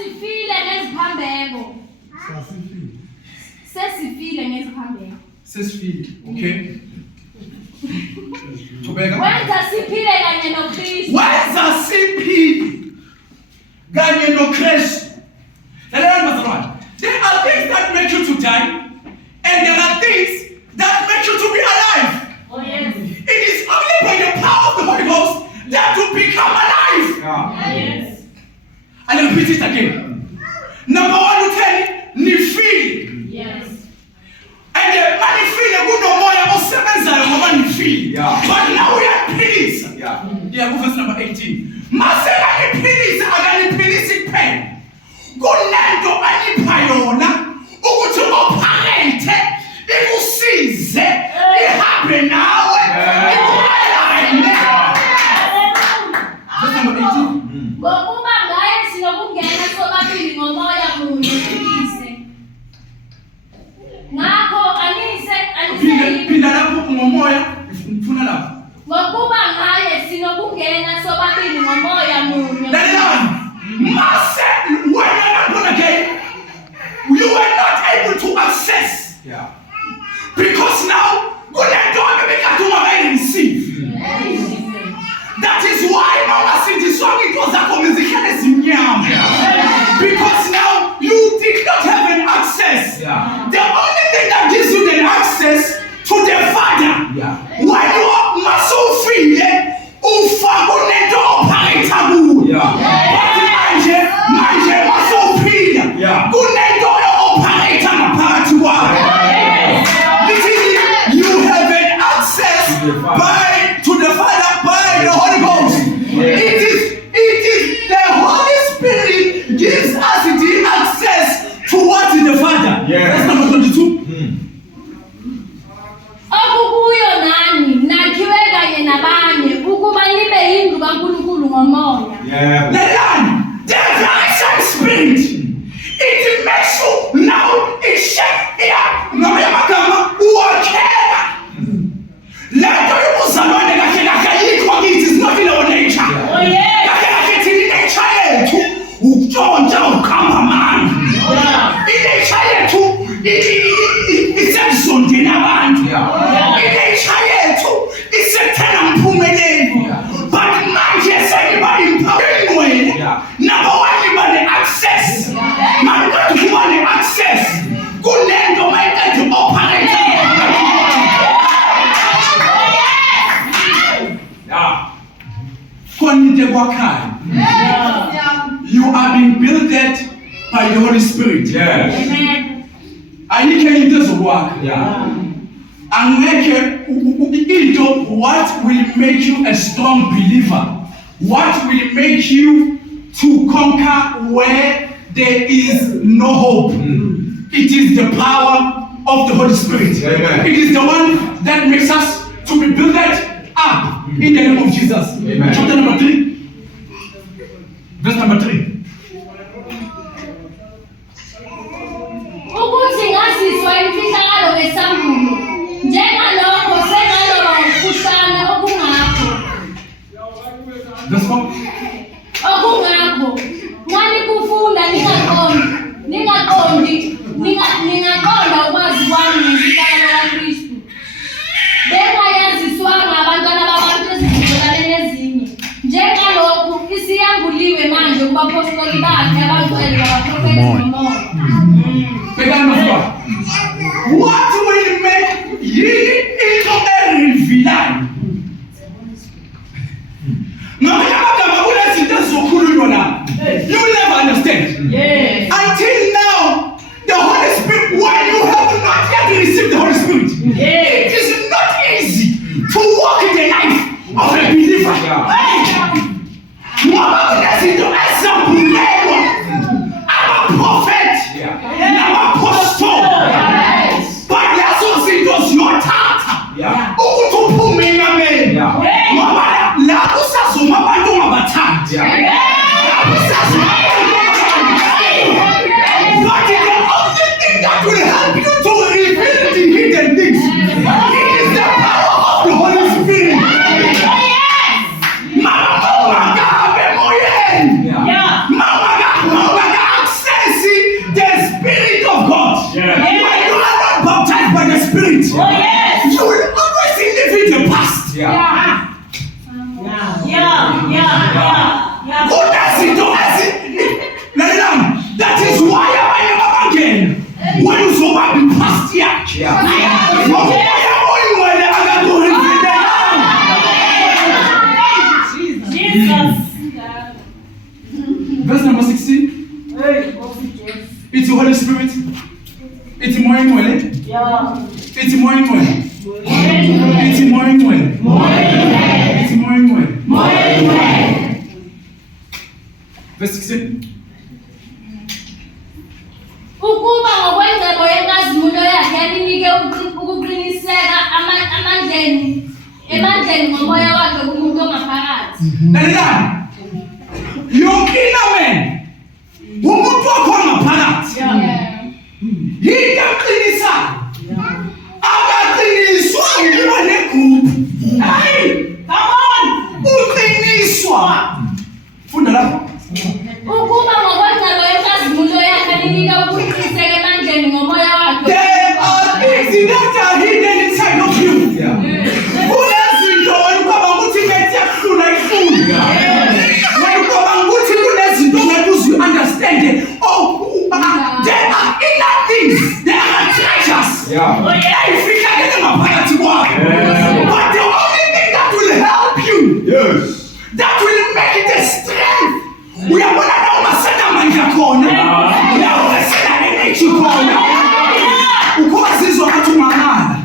Sesifile ngeziphambeko. Sesifile ngeziphambeko. Sesifile. Okay. Wenza siphile kanye noKristu. Wenza siphile kanye noKristu. There are things that make you to die, and there are things that make you to be alive. Oh yes. It is only by the power of the Holy Ghost that you become alive. Yeah. Yes. I'll repeat it again. Number 1 to 10, ni feel. Yes. And the money feel the good no more or 7 money feel. Yeah. But now we are peace. Yeah. Yeah, verse number 18. Masela ni peace, agani peace pen. Kunento alipayona ukuthi operate ikusize ihambe nawe ikulayine. Verse number 18. Ngokuba ngaye sinokungena sobabili ngomoya munye uyise. Ngakho anise Phinda lapho ngomoya ngifuna lapho. Ngokuba ngaye sinokungena sobabili ngomoya munye. Lalelani. Mase when you are not born again, you are not able to access. Yeah. Because now kunento abekade receive. That is why mama sithi sonke into zakho ngizihlale zimnyama. Because now you did not have an access. Yeah. The only thing that gives you the access to the Father. Yeah. When you are muscle free, ufa kunento operate kuyo. Yeah. Manje muscle free. Yeah. Kunento operate ngaphakathi kwakho. You have an access to the Father by the Holy Ghost. It is the Holy Spirit gives us the access towards the Father. That's number 22. Okukuyo nani nakhiwe kanye nabanye ukuba libe yindlu kaNkulunkulu ngomoya. Yeah. The resurrection spirit, it makes you now it shake here. Ngama magama uwakhela. Lento yobuzalwane kahle kahle yikho kithi is not in our nature. Oh yes. Kahle kahle thina nature yethu ukutshontsha ukukhamba manje. Nature yethu isebuzondeni abantu. Nature yethu isethena mphumelelo. But manje sengibali imphamengweni. Number 1 ibane access. Man kanti kubane access. Kunento mayikade operate. You are being built by the Holy Spirit. Yes. Amen. Ayikho into ezokwaga. Yeah. Angeke into what will make you a strong believer. What will make you to conquer where there is no hope. It is the power of the Holy Spirit. Amen. It is the one that makes us to be built up in the name of Jesus. Amen. Chapter number 3. Verse number 3. Ukuthi ngaziswa imfihlakalo ngesambulo njengalokho sengaloba umkhuhlane okungakho. Verse 4. Okungakho nxa nikufunda ningaqonda ukwazi kwami ngemfihlakalo kaKristu. Bengayaziswanga abantwana babantu ezizukulwaneni ezinye njengalokhu isiyambuliwe manje kubapostoli bakhe abangcwele babaprofethi ngomoya. What will make you into a revealer? You will never understand. Yes. Until now, the Holy Spirit, when you have not yet received the Holy Spirit, it is not easy to walk in the life of a believer. I'm a prophet. I'm a apostle. But that's what it was your tata. Mama, la usazo mama ndo mabatanja. It's the Holy Spirit. It's more in Yeah. It's more in It's more in It's more in Verse 16. Ukuba ngokwengcebo yenkazimulo yakhe yaninike ukuqiniseka emandleni ngomoya wakhe kumuntu ongaphakathi. Lalela. Yonke man. Umuntu wakho ongaphakathi. Yinto eqinisayo. Akaqiniswa ukuba negroup. Hayi, come on. Uqiniswa. Funda lapho. Ukuba ngokwengcebo yenkazimulo yakhe yaninike ukuqiniseka emandleni ngomoya wakhe. There are things that are hidden inside of you. Kunezinto wena ukuthi ngethi yakhula ifunda. Wena ukuthi kunezinto ngeke you understand. Oh, there are inner things. There are treasures. Ifika ngeke ngaphakathi kwakho. But the only thing that will help you, that will make it a strength. Uyabona na umasana manje khona. Uyawesela energy khona. Ukhozizwa ukuthi ungangala.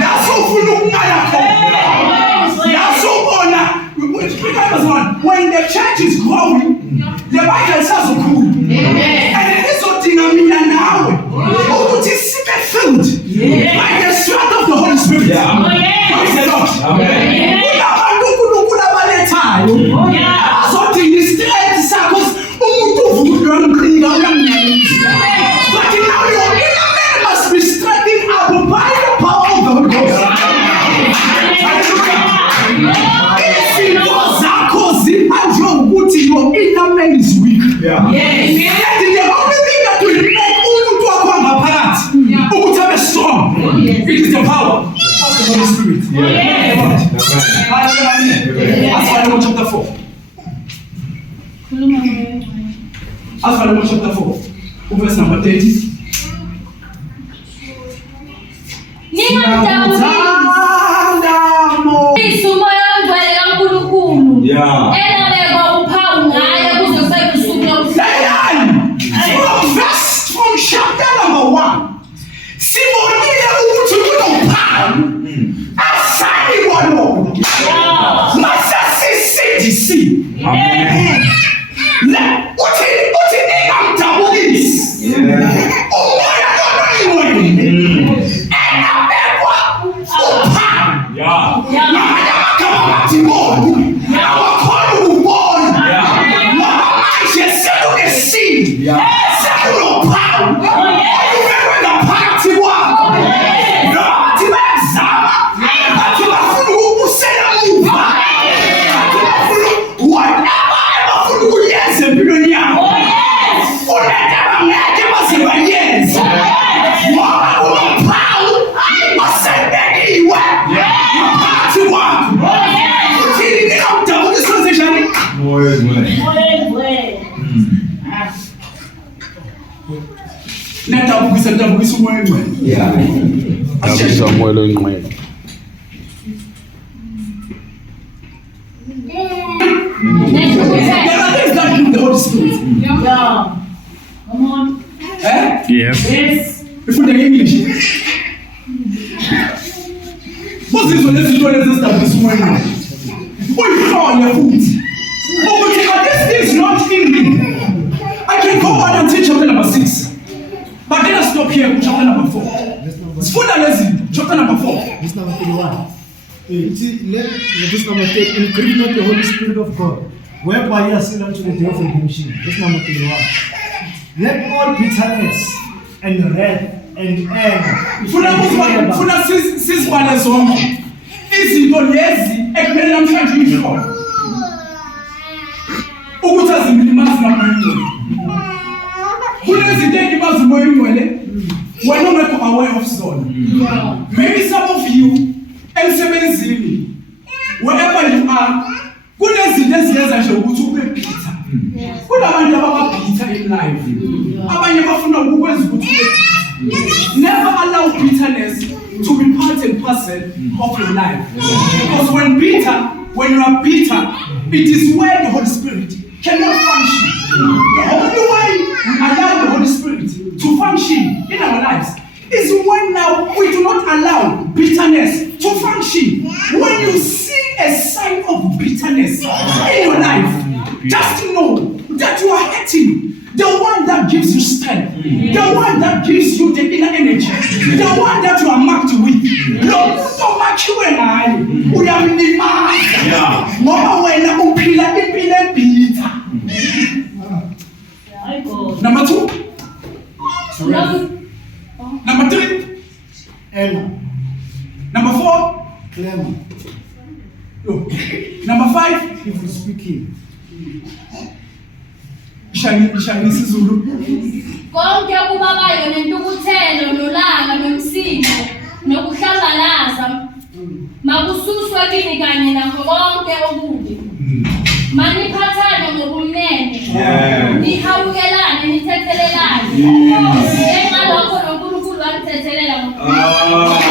Yaso ufuna ukungala khona. Yaso ubona when the church is growing, the Bible says ukukhulu. And izodinga mina nawe ukuthi sibe filled by the strength of the Holy Spirit. Praise the Lord. Amen. Unabantu uNkulunkulu abalethayo. Azodinga istrength sakho umuntu uvuka umqhinga uyamnyanisa. But now your inner man must be strengthened up by the power of the Holy Ghost. Izinto zakho zibanjwe ukuthi your inner man is weak. And the only thing that will make umuntu wakho ngaphakathi ukuthi abe strong, it is the power of the Holy Spirit. That's why I chapter 4. As for chapter 4, verse number 30. Umoya ongcwele kaNkulunkulu. Enabekwa uphawu ngaye kuze kufike usuku lokuhlala. From chapter number 1. Sibonile ukuthi kunophawu. Asani walo. Masa CDC. Amen. Uthi ningamdabulisi. Umoya lona enabekwa uphawu. Namanye amagama bathibona. Awakhona ukubona. Manje sekunesini. Sekunophawu. Olubekwe ngaphakathi kwakho. Nathi bayazama. Nathi bafuna ukubusela muva. Nathi bafuna whatever abafuna ukuyenza empilweni yakho. Unento abangeke baze bayenze. Ngoba kunophawu osebekiwe ngaphakathi kwakho. Uthini ningamdabulisa njani? Nadabukisa umoya ongcwele. Dabukisa umoya ongcwele. There are things that give the Holy Spirit. Come on. Yes. Ifunda nge-English. Uzizwe lezinto ezidabukisa umoya ongcwele. Uyihlole futhi. Ukuthi this is not in me. I can go on until chapter number 6. But then I stop here, chapter number 4. Sifunda lezi, chapter number 4. Verse number 31. Verse number 10. And grieve not the Holy Spirit of God, whereby ye are sealed unto the day of redemption. Verse number 31. Let all bitterness and wrath and anger Funa sizibale zonke. Izinto lezi ekumele namhlanje uyihlole. Ukuthi azimlimazi namoya ongcwele. Kunezinto ezibaza umoya ongcwele wena ungekho aware of zona. Maybe some of you emsebenzini wherever you are kunezinto eziyenza nje ukuthi ube bitter. Kunabantu abababhitter in life. Abanye bafuna ukwenza ukuthi ube bitter. Never allow bitterness to be part and parcel of your life. Because when you are bitter, it is where the Holy Spirit cannot function. The only way we allow the Holy Spirit to function in our lives is when now we do not allow bitterness to function. When you see a sign of bitterness in your life, just know that you are hurting. The one that gives you strength, the one that gives you the inner energy, the one that you are marked with. Lord, don't mark you and I. We are in the mind. Mama, when I'm Number 2. Number 3. Ella. Number 4. Clemmer. Number 5. Evil speaking. Shani Zulu. Konke okubabayo nentukuthelo nolanga nomsindo nokuhlambalaza makususwe kini kanye nakho konke okubi. Maniphathane ngobumnene. Nihawukelane nithethelelane. Ngenxa lokho noNkulunkulu wanithethelela ngokukhulu.